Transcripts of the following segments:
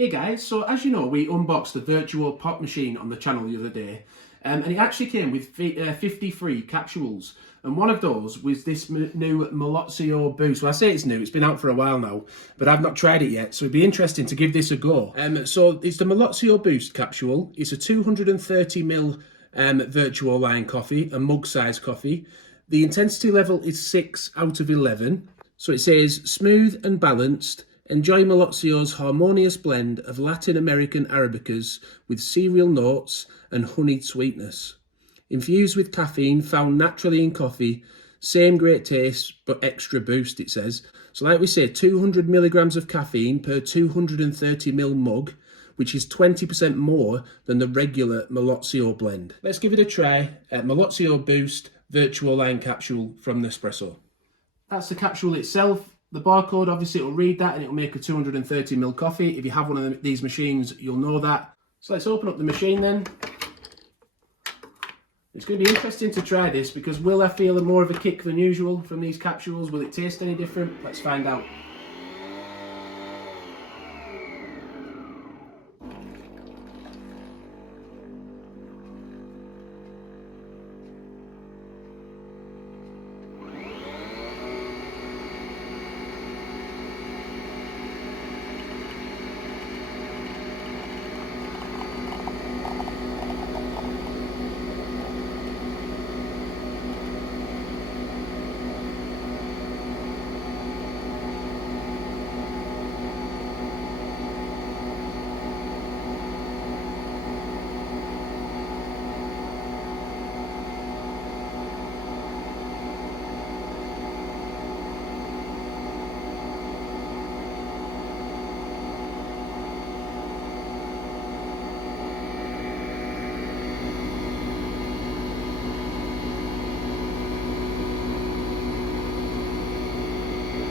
Hey guys, so as you know, we unboxed the Vertuo pop machine on the channel the other day, and it actually came with 53 capsules, and one of those was this new Melozio Boost. Well, I say it's new, it's been out for a while now, but I've not tried it yet, so it'd be interesting to give this a go. So it's the Melozio Boost capsule. It's a 230ml VertuoLine coffee, a mug-sized coffee. The intensity level is 6 out of 11, so it says smooth and balanced. Enjoy Melozio's harmonious blend of Latin American Arabicas with cereal notes and honeyed sweetness. Infused with caffeine found naturally in coffee, same great taste but extra boost, it says. So like we say, 200 milligrams of caffeine per 230ml mug, which is 20% more than the regular Melozio blend. Let's give it a try. Melozio Boost VertuoLine capsule from Nespresso. That's the capsule itself. The barcode, obviously, it'll read that and it'll make a 230ml coffee. If you have one of these machines, you'll know that. So let's open up the machine then. It's going to be interesting to try this because will I feel more of a kick than usual from these capsules? Will it taste any different? Let's find out.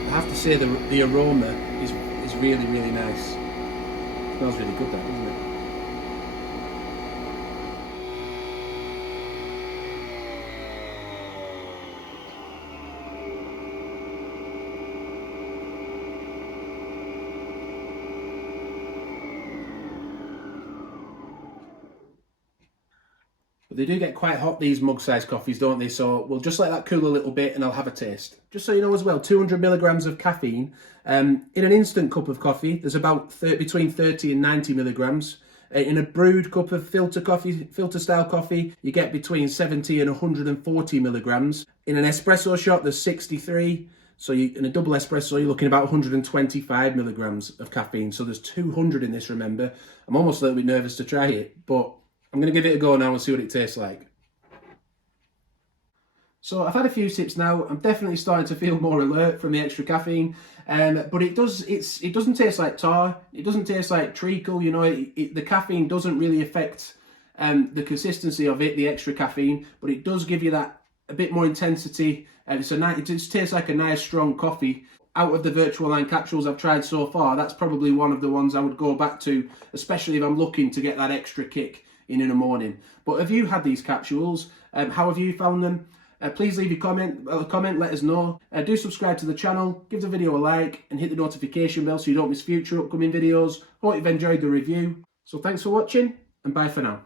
I have to say the aroma is really, really nice. It smells really good, that, doesn't it? But they do get quite hot, these mug-sized coffees, don't they? So we'll just let that cool a little bit and I'll have a taste. Just so you know as well, 200 milligrams of caffeine. In an instant cup of coffee, there's about between 30 and 90 milligrams. In a brewed cup of filter-style coffee, you get between 70 and 140 milligrams. In an espresso shot, there's 63. So in a double espresso, you're looking about 125 milligrams of caffeine. So there's 200 in this, remember. I'm almost a little bit nervous to try it, but I'm going to give it a go now and see what it tastes like. So I've had a few sips now. I'm definitely starting to feel more alert from the extra caffeine, but it doesn't taste like tar. It doesn't taste like treacle. You know, the caffeine doesn't really affect the consistency of it, the extra caffeine, but it does give you that a bit more intensity. It just tastes like a nice strong coffee. Out of the VertuoLine capsules I've tried so far, that's probably one of the ones I would go back to, especially if I'm looking to get that extra kick in the morning. But have you had these capsules? How have you found them? Please leave your comment, let us know. Do subscribe to the channel, give the video a like and hit the notification bell so you don't miss future upcoming videos. Hope you've enjoyed the review. So thanks for watching and bye for now.